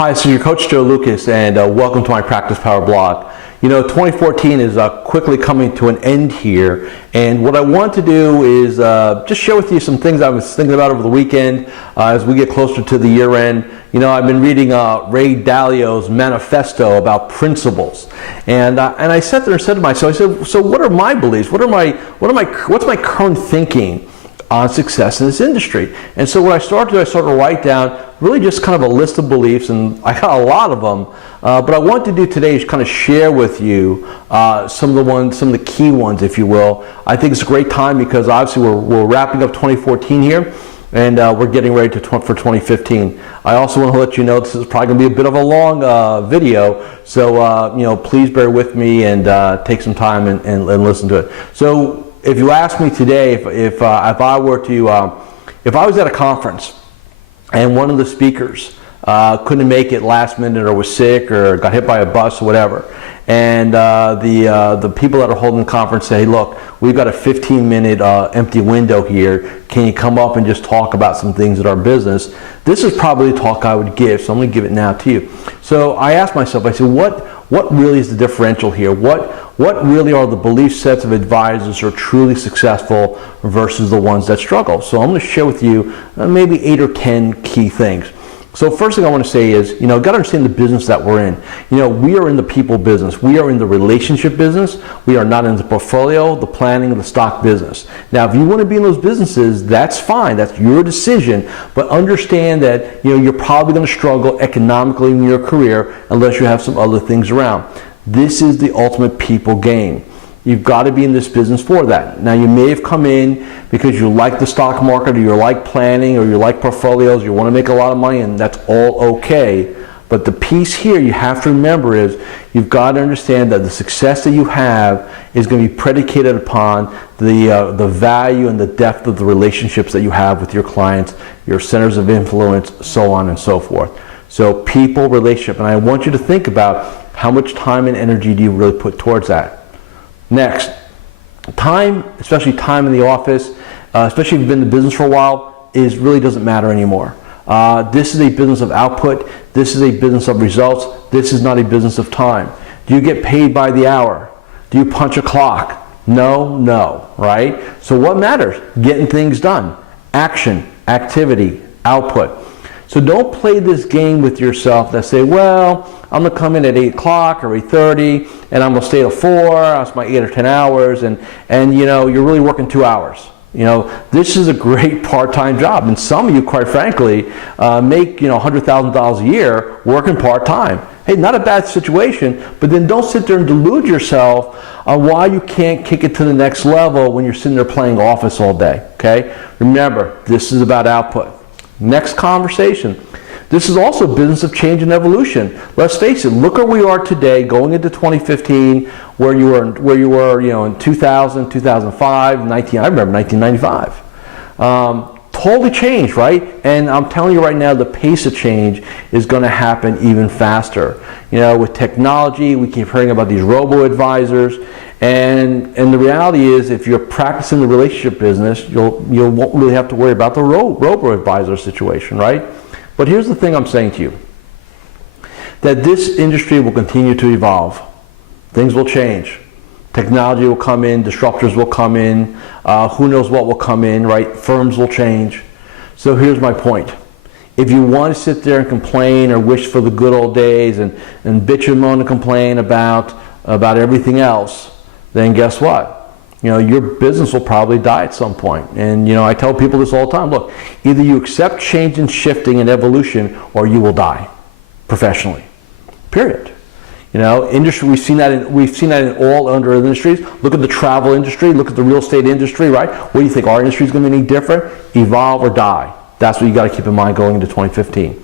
Hi, this is your coach Joe Lucas, and welcome to my Practice Power blog. You know, 2014 is quickly coming to an end here, and what I want to do is just share with you some things I was thinking about over the weekend as we get closer to the year end. You know, I've been reading Ray Dalio's manifesto about principles, and I sat there and said to myself, I said, so what are my beliefs? What's my current thinking on success in this industry? And so what I started to write down really just kind of a list of beliefs, and I got a lot of them, but I want to do today is kind of share with you some of the key ones, if you will. I think it's a great time because obviously we're wrapping up 2014 here, and we're getting ready for 2015. I also want to let you know this is probably going to be a bit of a long video, so you know, please bear with me and take some time and listen to it. So if you ask me today, if I was at a conference and one of the speakers couldn't make it last minute or was sick or got hit by a bus or whatever, and the people that are holding the conference say, look, we've got a 15-minute empty window here, can you come up and just talk about some things in our business? This is probably the talk I would give, so I'm going to give it now to you. So I asked myself, I said, what really is the differential here? What really are the belief sets of advisors who are truly successful versus the ones that struggle? So I'm going to share with you maybe 8 or 10 key things. So first thing I want to say is, you know, got to understand the business that we're in. You know, we are in the people business. We are in the relationship business. We are not in the portfolio, the planning, the stock business. Now, if you want to be in those businesses, that's fine. That's your decision. But understand that, you know, you're probably going to struggle economically in your career unless you have some other things around. This is the ultimate people game. You've got to be in this business for that. Now, you may have come in because you like the stock market, or you like planning, or you like portfolios, you want to make a lot of money, and that's all okay. But the piece here you have to remember is you've got to understand that the success that you have is going to be predicated upon the value and the depth of the relationships that you have with your clients, your centers of influence, so on and so forth. So people, relationship, and I want you to think about how much time and energy do you really put towards that. Next, time, especially time in the office, especially if you've been in the business for a while, really doesn't matter anymore. This is a business of output. This is a business of results. This is not a business of time. Do you get paid by the hour? Do you punch a clock? No, right? So what matters? Getting things done. Action, activity, output. So don't play this game with yourself that say, well, I'm going to come in at 8 o'clock or 8:30, and I'm going to stay till 4, that's my 8 or 10 hours, and you know, you're really working 2 hours. You know, this is a great part-time job, and some of you, quite frankly, make, you know, $100,000 a year working part-time. Hey, not a bad situation, but then don't sit there and delude yourself on why you can't kick it to the next level when you're sitting there playing office all day, okay? Remember, this is about output. Next conversation. This is also business of change and evolution. Let's face it, look where we are today going into 2015, where you were, you know, in 2000, 2005, I remember 1995. Totally changed, right? And I'm telling you right now, the pace of change is going to happen even faster. You know, with technology, we keep hearing about these robo-advisors, and the reality is, if you're practicing the relationship business, you won't really have to worry about the robo-advisor situation, right? But here's the thing I'm saying to you, that this industry will continue to evolve. Things will change. Technology will come in, disruptors will come in, who knows what will come in, right? Firms will change. So here's my point. If you want to sit there and complain or wish for the good old days and bitch and moan and complain about everything else, then guess what? You know, your business will probably die at some point. And, you know, I tell people this all the time. Look, either you accept change and shifting and evolution, or you will die professionally. Period. You know, industry, we've seen that in all other industries. Look at the travel industry. Look at the real estate industry, right? What do you think? Our industry is going to be any different? Evolve or die. That's what you got to keep in mind going into 2015.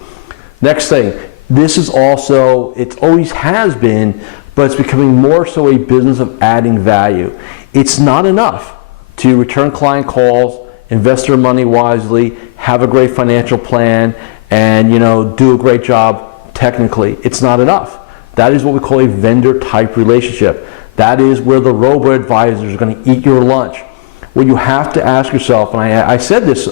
Next thing. This is also, it always has been, but it's becoming more so a business of adding value. It's not enough to return client calls, invest their money wisely, have a great financial plan, and, you know, do a great job technically. It's not enough. That is what we call a vendor type relationship. That is where the robo-advisors are going to eat your lunch. What you have to ask yourself, and I said this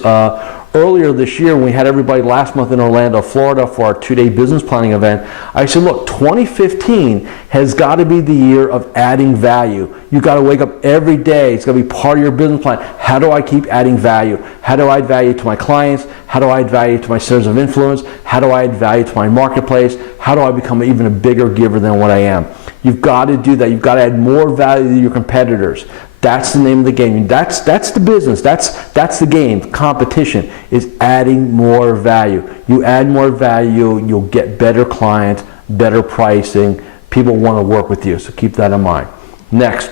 earlier this year when we had everybody last month in Orlando, Florida for our 2-day business planning event, I said, look, 2015 has got to be the year of adding value. You got to wake up every day. It's going to be part of your business plan. How do I keep adding value? How do I add value to my clients? How do I add value to my centers of influence? How do I add value to my marketplace? How do I become even a bigger giver than what I am? You've got to do that. You've got to add more value to your competitors. That's the name of the game. That's the business. That's the game. Competition is adding more value. You add more value, you'll get better clients, better pricing. People want to work with you, so keep that in mind. Next,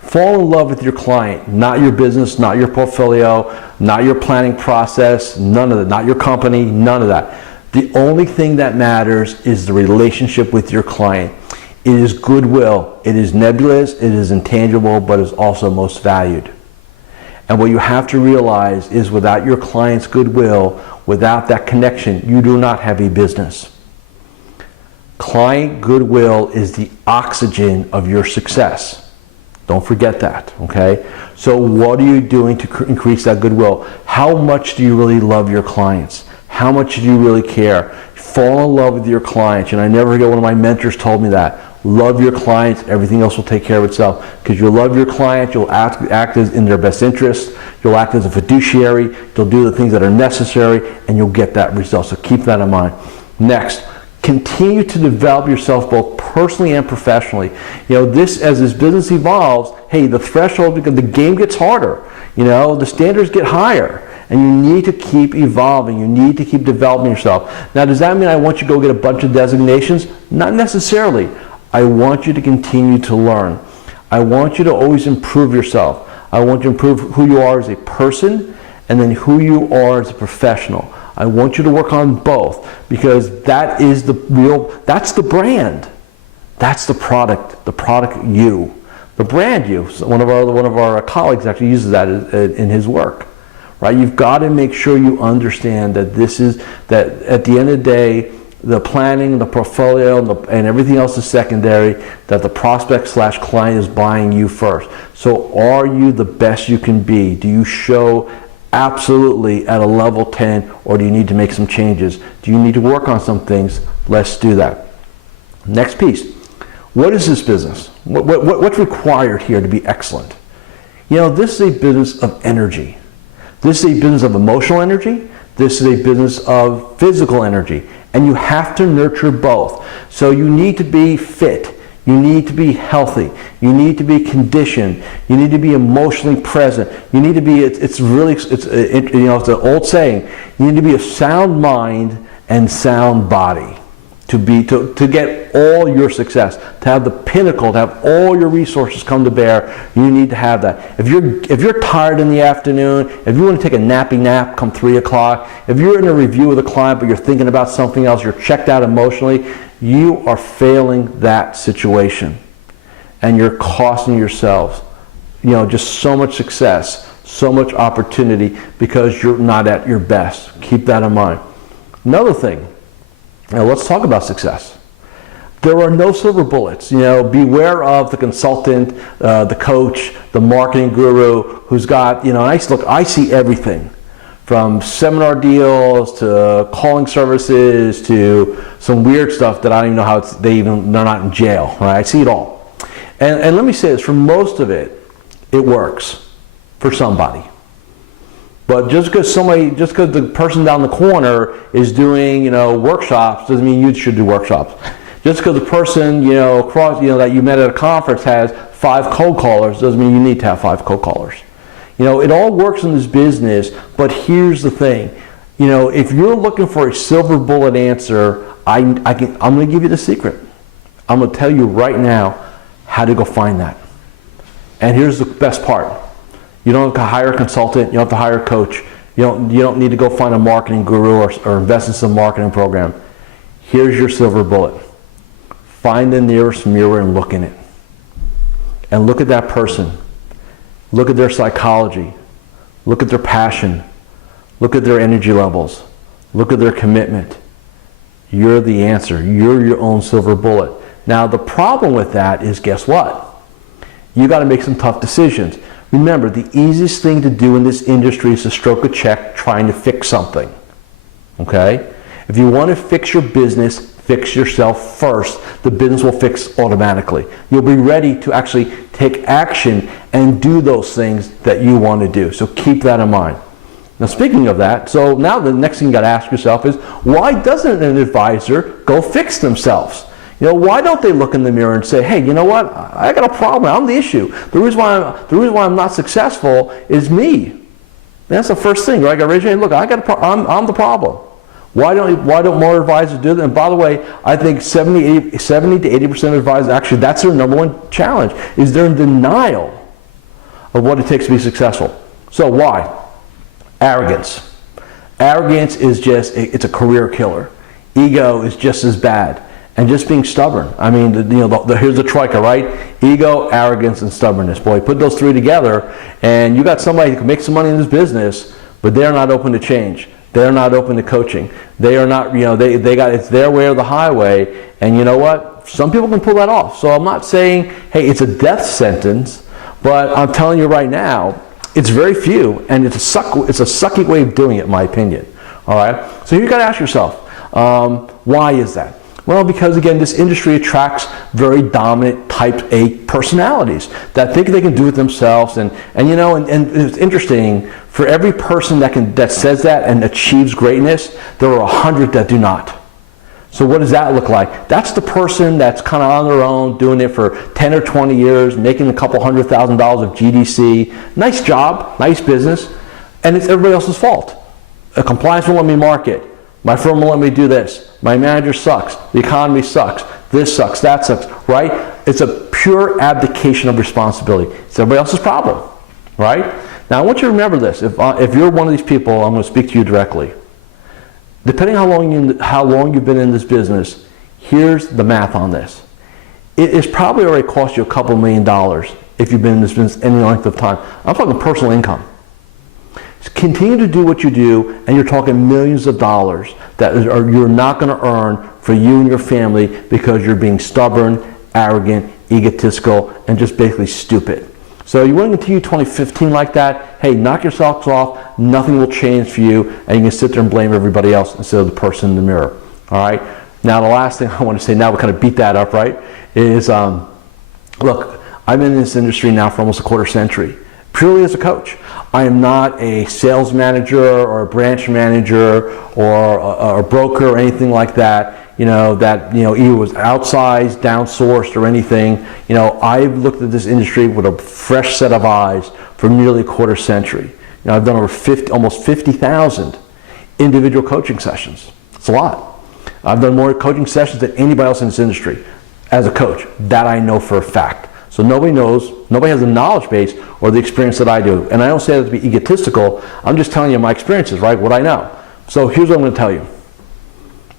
fall in love with your client, not your business, not your portfolio, not your planning process, none of that, not your company, none of that. The only thing that matters is the relationship with your client. It is goodwill. It is nebulous, it is intangible, but is also most valued. And what you have to realize is without your client's goodwill, without that connection, you do not have a business. Client goodwill is the oxygen of your success. Don't forget that, okay? So what are you doing to increase that goodwill? How much do you really love your clients? How much do you really care? Fall in love with your clients. And I never forget, one of my mentors told me that. Love your clients, everything else will take care of itself. Because you love your clients, you'll act as in their best interest, you'll act as a fiduciary, you'll do the things that are necessary, and you'll get that result. So keep that in mind. Next, continue to develop yourself both personally and professionally. You know, as this business evolves, hey, the threshold, because the game gets harder. You know, the standards get higher. And you need to keep evolving. You need to keep developing yourself. Now, does that mean I want you to go get a bunch of designations? Not necessarily. I want you to continue to learn. I want you to always improve yourself. I want you to improve who you are as a person and then who you are as a professional. I want you to work on both because that is that's the brand. That's the product you. The brand you. So one of our colleagues actually uses that in his work. Right? You've got to make sure you understand that that at the end of the day, the planning, the portfolio, and everything else is secondary, that the prospect/client is buying you first. So are you the best you can be? Do you show absolutely at a level 10, or do you need to make some changes? Do you need to work on some things? Let's do that. Next piece. What is this business? What's required here to be excellent? You know, this is a business of energy. This is a business of emotional energy. This is a business of physical energy. And you have to nurture both. So you need to be fit. You need to be healthy. You need to be conditioned. You need to be emotionally present. You need to be, it's an old saying, you need to be a sound mind and sound body to get all your success, to have the pinnacle, to have all your resources come to bear. You need to have that. If you're tired in the afternoon, if you want to take a nappy nap come 3 o'clock, if you're in a review with a client but you're thinking about something else, you're checked out emotionally, you are failing that situation. And you're costing yourselves, just so much success, so much opportunity because you're not at your best. Keep that in mind. Another thing, now let's talk about success. There are no silver bullets. Beware of the consultant, the coach, the marketing guru who's got, I see everything from seminar deals to calling services to some weird stuff that I don't even know how they're not in jail. Right? I see it all. And let me say this, for most of it, it works for somebody. But just because the person down the corner is doing, workshops doesn't mean you should do workshops. Just because the person, that you met at a conference has 5 cold callers doesn't mean you need to have 5 cold callers. It all works in this business, but here's the thing. If you're looking for a silver bullet answer, I'm going to give you the secret. I'm going to tell you right now how to go find that. And here's the best part. You don't have to hire a consultant. You don't have to hire a coach. You don't need to go find a marketing guru or invest in some marketing program. Here's your silver bullet. Find the nearest mirror and look in it. And look at that person. Look at their psychology. Look at their passion. Look at their energy levels. Look at their commitment. You're the answer. You're your own silver bullet. Now the problem with that is, guess what? You got to make some tough decisions. Remember, the easiest thing to do in this industry is to stroke a check trying to fix something. Okay? If you want to fix your business, fix yourself first. The business will fix automatically. You'll be ready to actually take action and do those things that you want to do. So keep that in mind. Now, speaking of that, so now the next thing you got to ask yourself is, why doesn't an advisor go fix themselves? You know, why don't they look in the mirror and say, hey, you know what? I got a problem. I'm the issue. The reason why I'm not successful is me. That's the first thing, right? I raise your hand. Look, I'm the problem. Why don't more advisors do that? And by the way, I think 70 to 80% of advisors, actually, that's their number one challenge, is they're in denial of what it takes to be successful. So why? Arrogance. Arrogance is it's a career killer. Ego is just as bad. And just being stubborn. I mean, here's the troika, right? Ego, arrogance, and stubbornness. Boy, put those three together, and you got somebody who can make some money in this business, but they're not open to change. They're not open to coaching. They are not, it's their way or the highway. And you know what? Some people can pull that off. So I'm not saying, hey, it's a death sentence, but I'm telling you right now, it's very few, and it's a sucky way of doing it, in my opinion. All right. So you got to ask yourself, why is that? Well, because again, this industry attracts very dominant type A personalities that think they can do it themselves, and it's interesting. For every person that says that and achieves greatness, there are 100 that do not. So what does that look like? That's the person that's kind of on their own, doing it for 10 or 20 years, making a couple $100,000 of GDC. Nice job, nice business, and it's everybody else's fault. A compliance won't let me market. My firm will let me do this. My manager sucks. The economy sucks. This sucks. That sucks. Right? It's a pure abdication of responsibility. It's everybody else's problem. Right? Now, I want you to remember this. If you're one of these people, I'm going to speak to you directly. Depending on how long you've been in this business, here's the math on this. It has probably already cost you a couple $1 million if you've been in this business any length of time. I'm talking personal income. Continue to do what you do, and you're talking millions of dollars that you're not going to earn for you and your family because you're being stubborn, arrogant, egotistical, and just basically stupid. So you want to continue 2015 like that, hey, knock yourselves off, nothing will change for you, and you can sit there and blame everybody else instead of the person in the mirror. All right? Now the last thing I want to say, now we kind of beat that up, right, is, look, I've been in this industry now for almost a quarter century, purely as a coach. I am not a sales manager or a branch manager or a broker or anything like that, that either was outsized, downsourced, or anything. I've looked at this industry with a fresh set of eyes for nearly a quarter century. I've done over almost 50,000 individual coaching sessions. It's a lot. I've done more coaching sessions than anybody else in this industry as a coach. That I know for a fact. So nobody knows, nobody has the knowledge base or the experience that I do. And I don't say that to be egotistical. I'm just telling you my experiences, right? What I know. So here's what I'm going to tell you.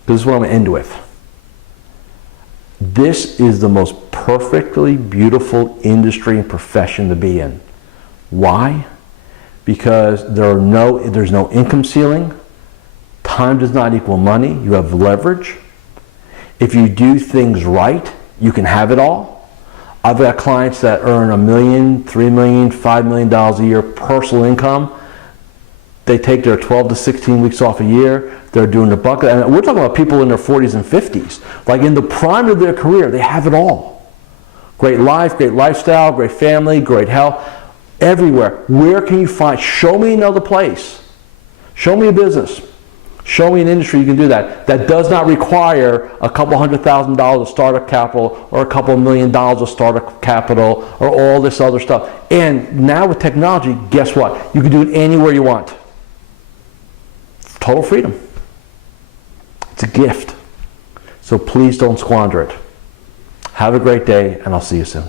This is what I'm going to end with. This is the most perfectly beautiful industry and profession to be in. Why? Because there's no income ceiling. Time does not equal money. You have leverage. If you do things right, you can have it all. I've got clients that earn $1 million, $3 million, $5 million a year personal income. They take their 12 to 16 weeks off a year. They're doing the bucket. And we're talking about people in their 40s and 50s. Like in the prime of their career, they have it all. Great life, great lifestyle, great family, great health. Everywhere. Where can you find? Show me another place. Show me a business. Show me an industry you can do that. That does not require a couple $100,000 of startup capital or a couple $1 million of startup capital or all this other stuff. And now with technology, guess what? You can do it anywhere you want. Total freedom. It's a gift. So please don't squander it. Have a great day, and I'll see you soon.